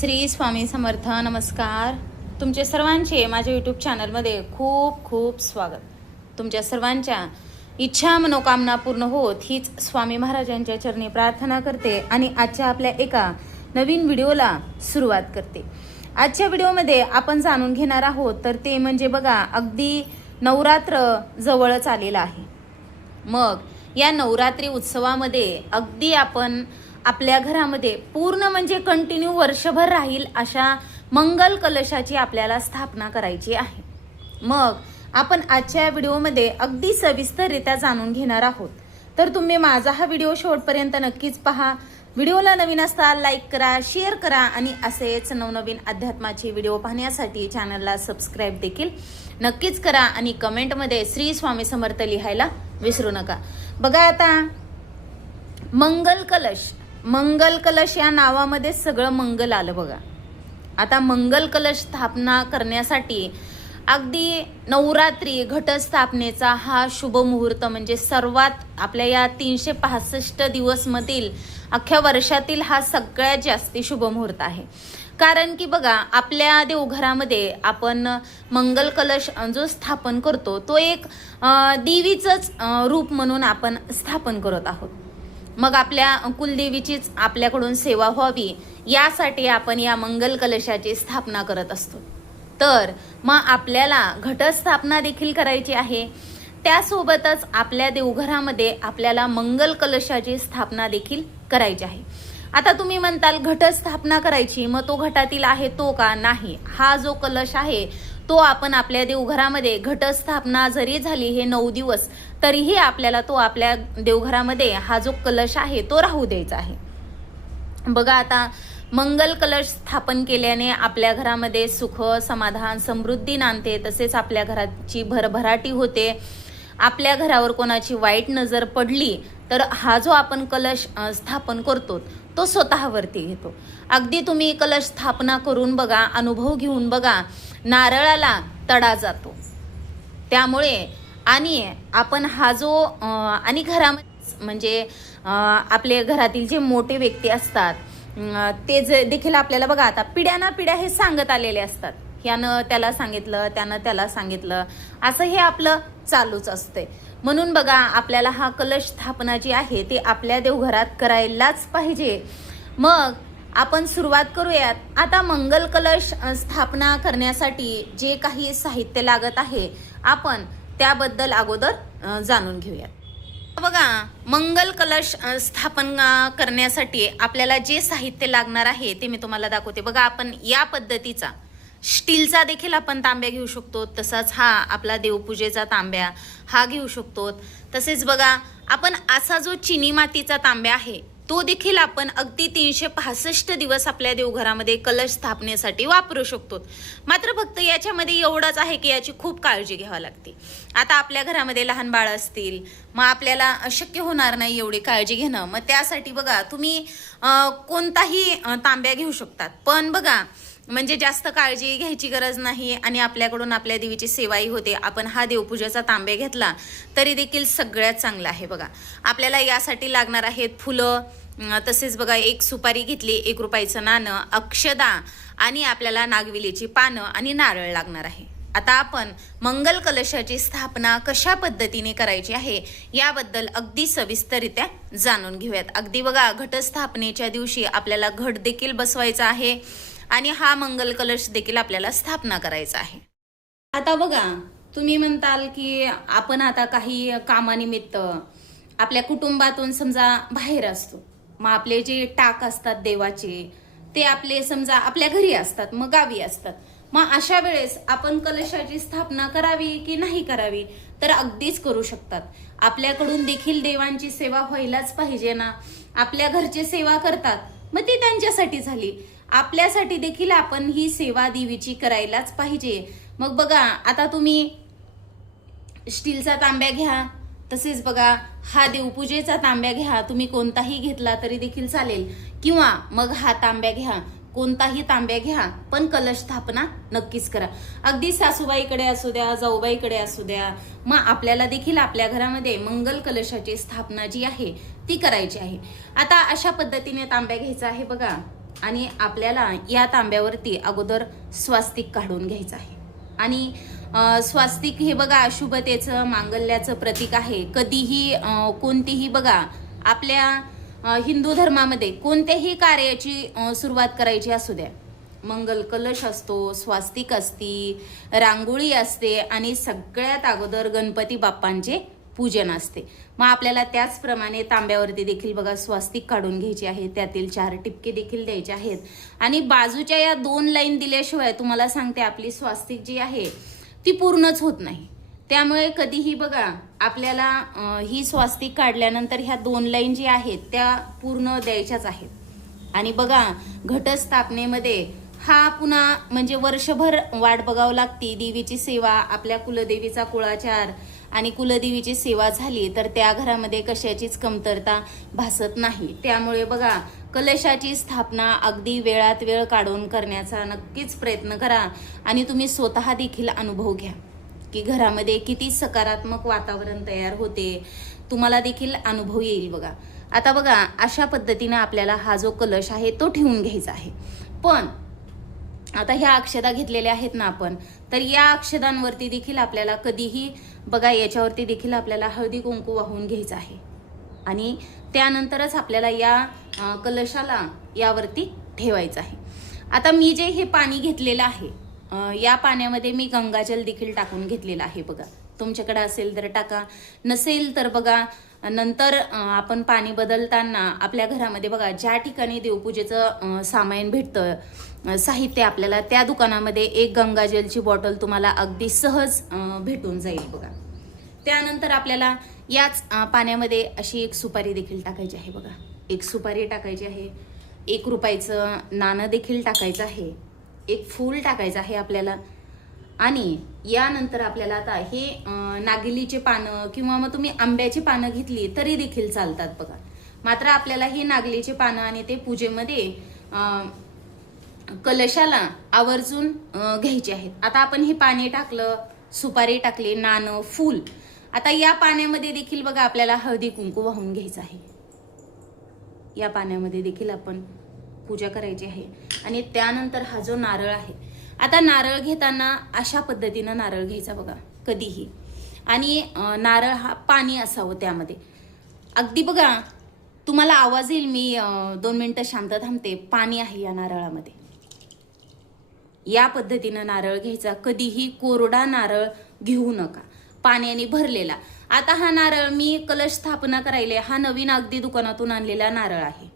श्री स्वामी समर्थ नमस्कार. तुमचे सर्वांचे माझ्या यूट्यूब चॅनलमध्ये खूप खूप स्वागत. तुमच्या सर्वांच्या इच्छा मनोकामना पूर्ण होत हीच स्वामी महाराजांच्या चरणी प्रार्थना करते आणि आजच्या आपल्या एका नवीन व्हिडिओला सुरुवात करते. आजच्या व्हिडिओमध्ये आपण जाणून घेणार आहोत तर ते म्हणजे बघा अगदी नवरात्र जवळच आलेलं आहे. मग या नवरात्री उत्सवामध्ये अगदी आपण आपल्या घरामध्ये पूर्ण म्हणजे कंटिन्यू वर्षभर राहील अशा मंगल कलशाची आपल्याला स्थापना करायची आहे. मग आपण आजच्या व्हिडिओमध्ये अगदी सविस्तररित्या जाणून घेणार आहोत. तर तुम्ही माझा हा व्हिडिओ शेवटपर्यंत नक्कीच पहा. व्हिडिओला नवीन असताल लाईक करा शेअर करा आणि असेच नवनवीन अध्यात्माचे व्हिडिओ पाहण्यासाठी चॅनलला सबस्क्राईब देखील नक्कीच करा आणि कमेंटमध्ये श्री स्वामी समर्थ लिहायला विसरू नका. बघा आता मंगल कलश मंगल कलश या नावामध्ये सगळं मंगल आलं बघा. आता मंगल कलश स्थापना करण्यासाठी अगदी नवरात्री घटस्थापनेचा हा शुभ मुहूर्त म्हणजे सर्वात आपल्या या तीनशे पासष्ट दिवसमधील अख्ख्या वर्षातील हा सगळ्यात जास्ती शुभ मुहूर्त आहे. कारण की बघा आपल्या देवघरामध्ये आपण मंगल कलश जो स्थापन करतो तो एक देवीचंच रूप म्हणून आपण स्थापन करत आहोत. मग आपल्या कुलदेवीचीच आपल्याकडून सेवा व्हावी यासाठी आपण या मंगल कलशाची स्थापना करत असतो. तर मग आपल्याला घटस्थापना देखील करायची आहे. त्यासोबतच आपल्या देवघरामध्ये आपल्याला मंगल कलशाची स्थापना देखील करायची आहे. आता तुम्ही म्हणताल घटस्थापना करायची मग तो घटातील आहे तो का? नाही. हा जो कलश आहे तो आपण आपल्या देवघरामध्ये घटस्थापना जरी झाली हे नऊ दिवस तरीही आपल्याला तो आपल्या देवघरामध्ये हा जो कलश आहे तो राहू द्यायचा आहे. बघा आता मंगल कलश स्थापन केल्याने आपल्या घरामध्ये सुख समाधान समृद्धी नांदते तसेच आपल्या घराची भरभराटी होते. आपल्या घरावर कोणाची वाईट नजर पडली तर हा जो आपण कलश स्थापन करतो तो स्वतःवरती घेतो. अगदी तुम्ही कलश स्थापना करून बघा अनुभव घेऊन बघा नारळाला तडा जातो. त्यामुळे आणि आपण हा जो आणि घरामध्ये म्हणजे आपले घरातील जे मोठे व्यक्ती असतात ते जे देखील आपल्याला बघा आता पिढ्याना पिढ्या हे सांगत आलेले असतात. यानं त्याला सांगितलं त्यानं त्याला सांगितलं असं हे आपलं चालूच असतंय. म्हणून बघा आपल्याला हा कलश स्थापना जी आहे ती आपल्या देवघरात करायलाच पाहिजे. मग आपण सुरुवात करूयात. आता मंगल कलश स्थापना करण्यासाठी जे काही साहित्य लागत आहे आपण त्याबद्दल अगोदर जाणून घेऊयात. बघा मंगल कलश स्थापन करण्यासाठी आपल्याला जे साहित्य लागणार आहे ते मी तुम्हाला दाखवते. बघा आपण या पद्धतीचा स्टीलचा देखील आपण तांब्या घेऊ शकतो. तसाच हा आपला देवपूजेचा तांब्या हा घेऊ शकतो. तसेच बघा आपण असा जो चिनी मातीचा तांब्या आहे तो देखील आपण अगदी तीनशे पासष्ट दिवस आपल्या देवघरामध्ये कलश स्थापनेसाठी वापरू शकतो. मात्र फक्त याच्यामध्ये एवढंच आहे की याची खूप काळजी घ्यावी लागते. आता आपल्या घरामध्ये लहान बाळ असतील मग आपल्याला शक्य होणार नाही एवढी काळजी घेणं. मग त्यासाठी बघा तुम्ही कोणताही तांब्या घेऊ शकतात. पण बघा म्हणजे जास्त काळजी घ्यायची गरज नाही आणि आपल्याकडून आपल्या देवीची सेवाही होते. आपण हा देवपूजेचा तांबे घेतला तरी देखील सगळ्यात चांगला आहे बघा. आपल्याला यासाठी लागणार आहेत फुलं तसेच बघा एक सुपारी घेतली एक रुपयाचं नाणं अक्षदा आणि आपल्याला नागविलेची पानं आणि नारळ लागणार आहे. आता आपण मंगल कलशाची स्थापना कशा पद्धतीने करायची आहे याबद्दल अगदी सविस्तरित्या जाणून घेऊयात. अगदी बघा घटस्थापनेच्या दिवशी आपल्याला घट देखील बसवायचा आहे आणि हा मंगल कलश देखील आपल्याला स्थापना करायचा आहे. आता बघा तुम्ही म्हणताल की आपण आता काही कामानिमित्त आपल्या कुटुंबातून समजा बाहेर असतो. मग आपले जे टाक असतात देवाचे ते आपले समजा आपल्या घरी असतात मग गावी असतात. मग अशा वेळेस आपण कलशाची स्थापना करावी की नाही करावी तर अगदीच करू शकतात. आपल्याकडून देखील देवांची सेवा व्हायलाच पाहिजे ना. आपल्या घरचे सेवा करतात मग ती त्यांच्यासाठी झाली. आपल्यासाठी देखील आपण ही सेवा देवीची करायलाच पाहिजे. मग बघा आता तुम्ही स्टीलचा तांब्या घ्या तसेच बघा हा देवपूजेचा तांब्या घ्या तुम्ही कोणताही घेतला तरी देखील चालेल. किंवा मग हा तांब्या घ्या कोणताही तांब्या घ्या पण कलश स्थापना नक्कीच करा. अगदी सासूबाईकडे असू द्या जाऊबाईकडे असू द्या मग आपल्याला देखील आपल्या घरामध्ये मंगल कलशाची स्थापना जी आहे ती करायची आहे. आता अशा पद्धतीने तांब्या घ्यायचा आहे बघा आणि आपल्याला या तांब्यावरती अगोदर स्वास्तिक काढून घ्यायचं आहे. आणि स्वास्तिक हे बघा अशुभतेचं मांगल्याचं प्रतीक आहे. कधीही कोणतीही बघा आपल्या हिंदू धर्मामध्ये कोणत्याही कार्याची सुरुवात करायची असू द्या. मंगल कलश असतो स्वास्तिक असती रांगोळी असते आणि सगळ्यात अगोदर गणपती बाप्पांचे पूजन असते. मग आपल्याला त्याचप्रमाणे तांब्यावरती देखील बघा स्वास्तिक काढून घ्यायची आहे त्यातील चार टिपके देखील द्यायचे आहेत. आणि बाजूच्या या दोन लाईन दिल्याशिवाय तुम्हाला सांगते आपली स्वास्तिक जी आहे ती पूर्णच होत नाही. त्यामुळे कधीही बघा आपल्याला ही स्वास्तिक काढल्यानंतर ह्या दोन लाईन जी आहेत त्या पूर्ण द्यायच्याच आहेत. आणि बघा घटस्थापनेमध्ये हा पुन्हा म्हणजे वर्षभर वाट बघावं लागती. देवीची सेवा आपल्या कुलदेवीचा कुळाचार आणि कुलदेवीची सेवा झाली तर त्या घरामध्ये कशाचीच कमतरता भासत नाही. त्यामुळे बघा कलशाची स्थापना अगदी वेळात वेळ काढून करण्याचा नक्कीच प्रयत्न करा आणि तुम्ही स्वतः देखील अनुभव घ्या. की घरामध्ये किती सकारात्मक वातावरण तयार होते तुम्हाला देखील अनुभव येईल बघा. आता बघा अशा पद्धतीनं आपल्याला हा जो कलश आहे तो ठेवून घ्यायचा आहे. पण आता ह्या अक्षदा घेतलेल्या आहेत ना आपण तर या अक्षदांवरती देखील आपल्याला कधीही बघा याच्यावरती देखील आपल्याला हळदी कुंकू वाहून घ्यायचं आहे. आणि त्यानंतरच आपल्याला या कलशाला यावरती ठेवायचं आहे. आता मी जे हे पाणी घेतलेलं आहे या पाण्यामध्ये मी गंगाजल देखील टाकून घेतलेलं आहे बघा. तुमच्याकडे असेल तर टाका नसेल तर बघा नंतर आपण पाणी बदलताना आपल्या घरामध्ये बघा ज्या ठिकाणी देवपूजेचं सामान भेटतं साहित्य आपल्याला त्या दुकानामध्ये एक गंगाजलची बॉटल तुम्हाला अगदी सहज भेटून जाईल बघा. त्यानंतर आपल्याला याच पाण्यामध्ये अशी एक सुपारी देखील टाकायची आहे बघा. एक सुपारी टाकायची आहे एक रुपयाचं नाणं देखील टाकायचं आहे एक फूल टाकायचं आहे आपल्याला. आणि यानंतर आपल्याला आता हे नागिलीचे पानं किंवा मग तुम्ही आंब्याची पानं घेतली तरी देखील चालतात बघा. मात्र आपल्याला हे नागलीचे पानं आणि ते पूजेमध्ये कलशाला आवर्जून घ्यायचे आहेत. आता आपण हे पाणी टाकलं सुपारी टाकली नाणं फूल. आता या पाण्यामध्ये देखील बघा आपल्याला हळदी कुंकू वाहून घ्यायचं आहे. या पाण्यामध्ये देखील आपण पूजा करायची आहे. आणि त्यानंतर हा जो नारळ आहे आता नारळ घेताना अशा पद्धतीनं नारळ घ्यायचा बघा कधीही. आणि नारळ हा पाणी असावं त्यामध्ये. अगदी बघा तुम्हाला आवाज येईल मी दोन मिनटं शांत थांबते. पाणी आहे या नारळामध्ये. या पद्धतीनं नारळ घ्यायचा. कधीही कोरडा नारळ घेऊ नका. पाण्याने भरलेला. आता हा नारळ मी कलश स्थापना करायले. हा नवीन अगदी दुकानातून आणलेला नारळ आहे.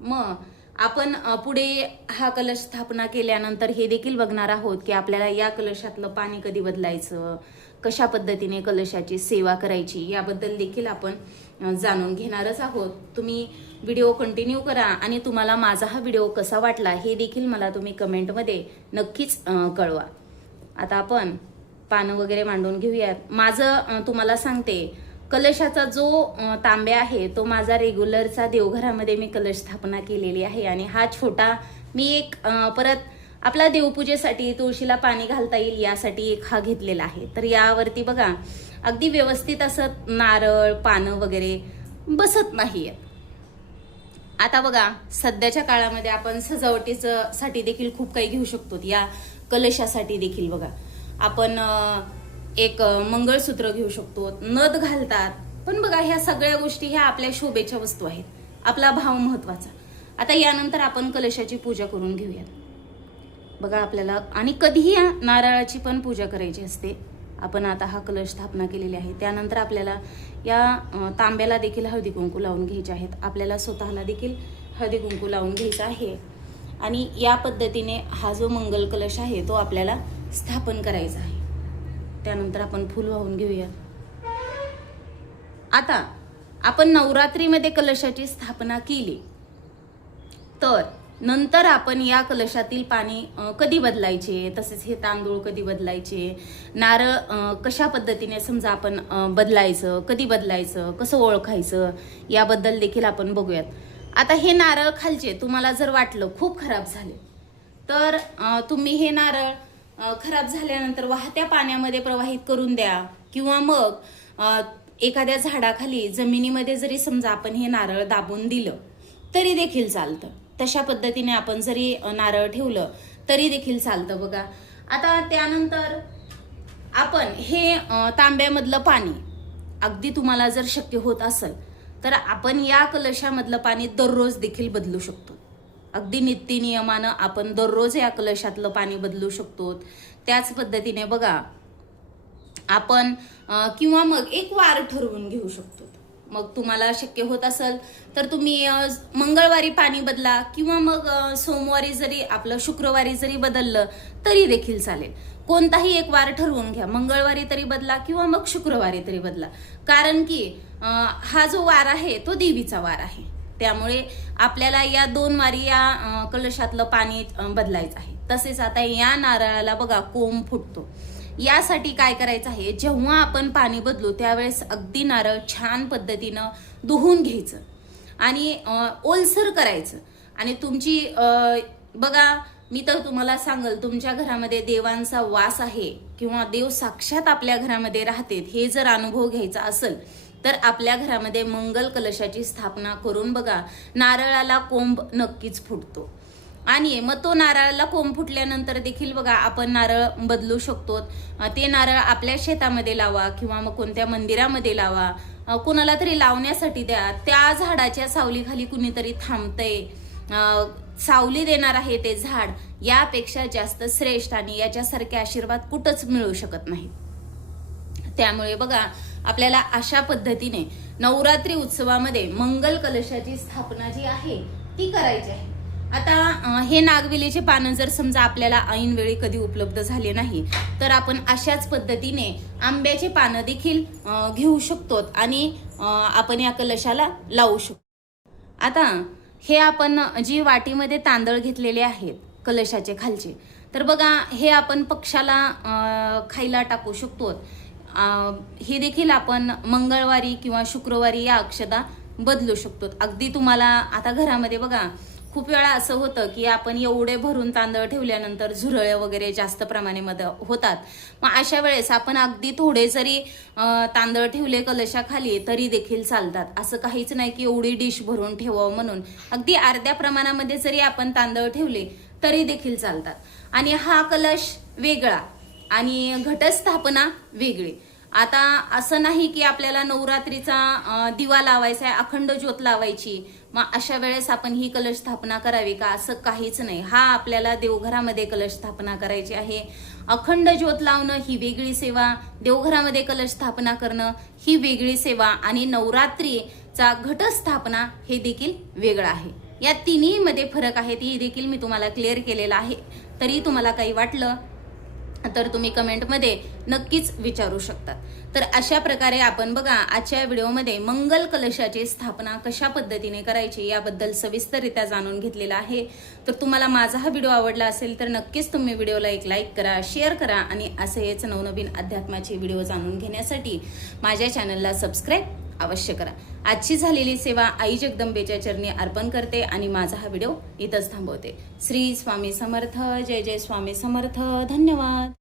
मग आपण पुढे हा कलश स्थापना केल्यानंतर हे देखील बघणार आहोत की आपल्याला या कलशातलं पाणी कधी बदलायचं कशा पद्धतीने कलशाची सेवा करायची याबद्दल देखील आपण जाणून घेणारच आहोत. तुम्ही व्हिडिओ कंटिन्यू करा आणि तुम्हाला माझा हा व्हिडिओ कसा वाटला हे देखील मला तुम्ही कमेंटमध्ये नक्कीच कळवा. आता आपण पानं वगैरे मांडून घेऊयात. माझं तुम्हाला सांगते कलशाचा जो तांब्या आहे तो माझा रेग्युलरचा देवघरामध्ये मी कलश स्थापना केलेली आहे. आणि हा छोटा मी एक परत आपला देवपूजेसाठी तुळशीला पाणी घालता येईल यासाठी एक हा घेतलेला आहे. तर यावरती बघा अगदी व्यवस्थित असं नारळ पानं वगैरे बसत नाही आता बघा सध्याच्या काळामध्ये आपण सजावटीचं साठी देखील खूप काही घेऊ शकतो. या कलशासाठी देखील बघा. आपण एक मंगळसूत्र घेऊ शकतो नद घालतात. पण बघा ह्या सगळ्या गोष्टी ह्या आपल्या शोभेच्या वस्तू आहेत. आपला भाव महत्त्वाचा आता यानंतर आपण कलशाची पूजा करून घेऊयात. बघा आपल्याला आणि कधीही नारळाची पण पूजा करायची असते. आपण आता हा कलश स्थापना केलेली आहे. त्यानंतर आपल्याला या तांब्याला देखील हळदी कुंकू लावून घ्यायचे आहेत. आपल्याला स्वतःला देखील हळदी कुंकू लावून घ्यायचा आहे. आणि या पद्धतीने हा जो मंगल कलश आहे तो आपल्याला स्थापन करायचा आहे. त्यानंतर आपण फुल वाहून घेऊया. आता आपण नवरात्रीमध्ये कलशाची स्थापना केली. तर नंतर आपण या कलशातील पाणी कधी बदलायचे? तसेच हे तांदूळ कधी बदलायचे? नारळ कशा पद्धतीने समजा आपण बदलायचं कधी बदलायचं कसं ओळखायचं? याबद्दल देखील आपण बघूयात. आता हे नारळ खालचे तुम्हाला जर वाटलं खूप खराब झाले तर तुम्ही हे नारळ खराब झाल्यानंतर वाहत्या पाण्यामध्ये प्रवाहित करून द्या. किंवा मग एखाद्या झाडाखाली जमिनीमध्ये जरी समजा आपण हे नारळ दाबून दिलं तरी देखील चालतं. तशा पद्धतीने आपण जरी नारळ ठेवलं तरी देखील चालतं बघा. आता त्यानंतर आपण हे तांब्यामधलं पाणी अगदी तुम्हाला जर शक्य होत असेल तर आपण या कलशामधलं पाणी दररोज देखील बदलू शकतो. अगदी नित्यनियमानं आपण दररोज या कलशातलं पाणी बदलू शकतो. त्याच पद्धतीने बघा आपण किंवा मग एक वार ठरवून घेऊ शकतो. मग तुम्हाला शक्य होत असेल तर तुम्ही मंगळवारी पाणी बदला किंवा मग सोमवारी जरी आपलं शुक्रवारी जरी बदललं तरी देखील चालेल. कोणताही एक वार ठरवून घ्या. मंगळवारी तरी बदला किंवा मग शुक्रवारी तरी बदला. कारण की हा जो वार आहे तो देवीचा वार आहे. त्यामुळे आपल्याला या दोन वारी या कलशातलं पाणी बदलायचं आहे. तसेच आता या नारळाला बघा कोंब फुटतो. यासाठी काय करायचं आहे? जेव्हा आपण पाणी बदलू त्यावेळेस अगदी नारळ छान पद्धतीनं धुवून घ्यायचं आणि ओलसर करायचं. आणि तुमची बघा मी तर तुम्हाला सांगल तुमच्या घरामध्ये देवांचा वास आहे किंवा देव साक्षात आपल्या घरामध्ये राहतेत हे जर अनुभव घ्यायचा असेल तर आपल्या घरामध्ये मंगल कलशाची स्थापना करून बघा नारळाला कोंब नक्कीच फुटतो. आणि मग तो नारळाला कोंब फुटल्यानंतर देखील बघा आपण नारळ बदलू शकतो. ते नारळ आपल्या शेतामध्ये लावा किंवा मग कोणत्या मंदिरामध्ये लावा. कुणाला तरी लावण्यासाठी द्या. त्या झाडाच्या सावलीखाली कुणीतरी थांबतंय. सावली देणार आहे ते झाड. यापेक्षा जास्त श्रेष्ठ आणि याच्यासारखे आशीर्वाद कुठंच मिळू शकत नाही त्यामुळे बघा आपल्याला अशा पद्धतीने नवरात्री उत्सवामध्ये मंगल कलशाची स्थापना जी आहे ती करायची आहे. आता हे नागवेलीचे पानं जर समजा आपल्याला ऐनवेळी कधी उपलब्ध झाले नाही तर आपण अशाच पद्धतीने आंब्याचे पानं देखील घेऊ शकतो आणि आपण या कलशाला लावू शकतो. आता हे आपण जी वाटीमध्ये तांदळ घेतलेले आहेत कलशाचे खालचे तर बघा हे आपण पक्षाला खायला टाकू शकतो हे देखील आपण मंगळवारी किंवा शुक्रवारी या अक्षदा बदलू शकतो. अगदी तुम्हाला आता घरामध्ये बघा खूप वेळा असं होतं की आपण एवढे भरून तांदळ ठेवल्यानंतर झुरळ वगैरे जास्त प्रमाणामध्ये होतात. मग अशा वेळेस आपण अगदी थोडे जरी तांदळ ठेवले कलशाखाली तरी देखील चालतात. असं काहीच नाही की एवढी डिश भरून ठेवावं म्हणून. अगदी अर्ध्या प्रमाणामध्ये जरी आपण तांदळ ठेवले तरी देखील चालतात. आणि हा कलश वेगळा. आणि घटस्थापना वेगळी. आता असं नाही की आपल्याला नवरात्रीचा दिवा लावायचा आहे अखंड ज्योत लावायची मग अशा वेळेस आपण ही कलश स्थापना करावी का? असं काहीच नाही. हा आपल्याला देवघरामध्ये कलश स्थापना करायची आहे. अखंड ज्योत लावणं ही वेगळी सेवा देवघरामध्ये कलश स्थापना करणं ही वेगळी सेवा आणि नवरात्रीचा घटस्थापना हे देखील वेगळं आहे. या तिन्हीमध्ये फरक आहे ती देखील मी तुम्हाला क्लिअर केलेला आहे. तरी तुम्हाला काही वाटलं? तर तुम्ही कमेंटमध्ये नक्कीच विचारू शकतात तर अशा प्रकारे आपण बघा आजच्या व्हिडिओमध्ये मंगल कलशाची स्थापना कशा पद्धतीने करायची याबद्दल सविस्तररित्या जाणून घेतलेला आहे. तर तुम्हाला माझा हा व्हिडिओ आवडला असेल तर नक्कीच तुम्ही व्हिडिओला एक लाईक करा शेअर करा आणि असेच नवनवीन अध्यात्माचे व्हिडिओ जाणून घेण्यासाठी माझ्या चॅनलला सबस्क्राईब अवश्य करा. आजची झालेली सेवा आई जगदंबेच्या चरणी अर्पण करते आणि माझा हा व्हिडिओ इथंच थांबवते. श्री स्वामी समर्थ जय जय स्वामी समर्थ धन्यवाद.